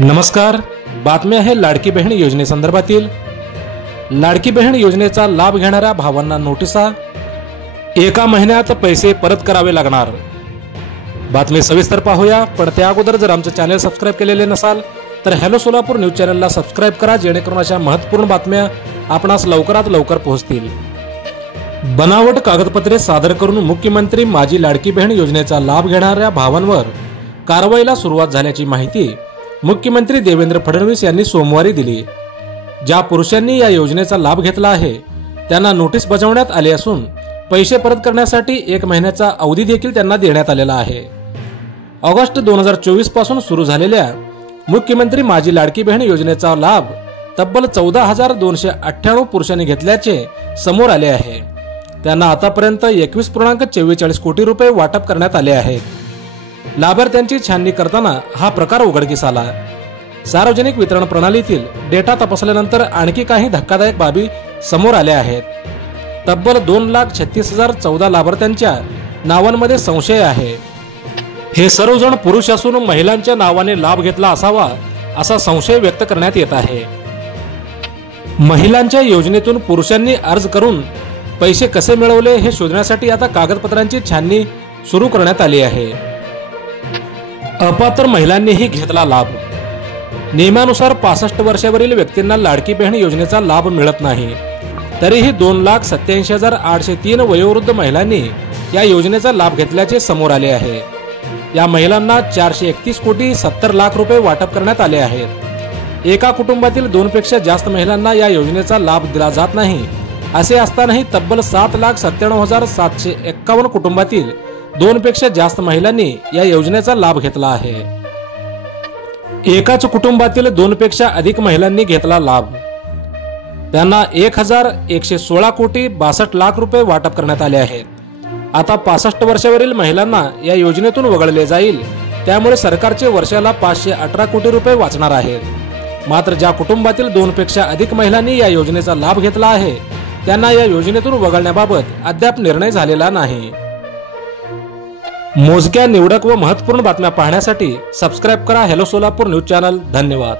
नमस्कार, बातमी आहे लाडकी बहीण योजनेसंदर्भातील। लाडकी बहीण योजनेचा लाभ घेणाऱ्या भावांना नोटिसा, एका महिन्यात पैसे परत करावे लागणार। बातमी सविस्तर पाहूया, पण त्या अगोदर जर आमचे चॅनल सबस्क्राइब केलेले नसाल तर हॅलो सोलापूर न्यूज चॅनलला सबस्क्राइब करा, जेणेकरून अशा महत्त्वपूर्ण बातम्या आपणास लवकरात लवकर पोहोचतील। बनावट कागदपत्रे सादर करून मुख्यमंत्री माझी लाडकी बहीण योजनेचा लाभ घेणाऱ्या भावांवर कारवाईला सुरुवात झाल्याची माहिती मुख्यमंत्री देवेंद्र फडणवीस यांनी सोमवारी दिली। ज्या पुरुषांनी या योजनेचा लाभ घेतला आहे त्यांना नोटीस बजावण्यात आली असून पैसे परत करण्यासाठी 1 महिन्याचा अवधी देखील त्यांना देण्यात आलेला आहे। ऑगस्ट 2024 पासून सुरू झालेल्या मुख्यमंत्री माझी लाडकी बहीण योजनेचा लाभ तब्बल 14,298 पुरुषांनी घेतल्याचे समोर आले आहे। त्यांना आतापर्यंत 21.44 कोटी रुपये वाटप करण्यात आले आहेत। लाभार्थ्यांची छाननी करताना हा प्रकार उघडकीस आला। सार्वजनिक वितरण प्रणालीतील डेटा तपासल्यानंतर आणखी काही धक्कादायक बाबी समोर आल्या आहेत। तब्बल 2,36,014 लाभार्थ्यांच्या नावांमध्ये संशय आहे। हे सर्वजण पुरुष असून महिलांच्या नावाने लाभ घेतला असावा असा संशय व्यक्त करण्यात येत आहे। महिलांच्या योजनेतून पुरुषांनी अर्ज करून पैसे कसे मिळवले हे शोधण्यासाठी आता कागदपत्रांची छाननी सुरू करण्यात आली आहे। अपात्र महिलांनीही घेतला लाभ। नियमानुसार 65 वर्षावरील व्यक्तींना लाडकी बहीण योजनेचा लाभ मिळत नाही, तरीही 2,87,803 वयोवृद्ध महिलांनी या योजनेचा लाभ घेतल्याचे समोर आले आहे। या महिलांना 431 कोटी 70 लाख रुपये वाटप करण्यात आले आहेत। एका कुटुंबातील 2 पेक्षा जास्त महिलांना या योजनेचा लाभ दिला जात नाही। असे असतानाही तब्बल 7,97,751 कुटुंबातील 2 पेक्षा जास्त महिलांनी या योजनेचा लाभ घेतला आहे। एकाच कुटुंबातील 2 पेक्षा अधिक महिलांनी घेतला लाभ। त्यांना 1,116 कोटी 62 लाख रुपये वाटप करण्यात आले आहेत। आता 65 वर्षावरील महिलांना या योजनेतून वगळले जाईल, त्यामुळे सरकारचे वर्षाला 518 कोटी रुपये वाचणार आहेत। मात्र ज्या कुटुंबातील 2 पेक्षा अधिक महिलांनी या योजनेचा लाभ घेतला आहे त्यांना या योजनेतून वगळण्याबाबत अद्याप निर्णय झालेला नाही। मोजक्या, निवडक व महत्त्वपूर्ण बातम्या पाहण्यासाठी सबस्क्राइब करा हॅलो सोलापूर न्यूज चॅनल। धन्यवाद।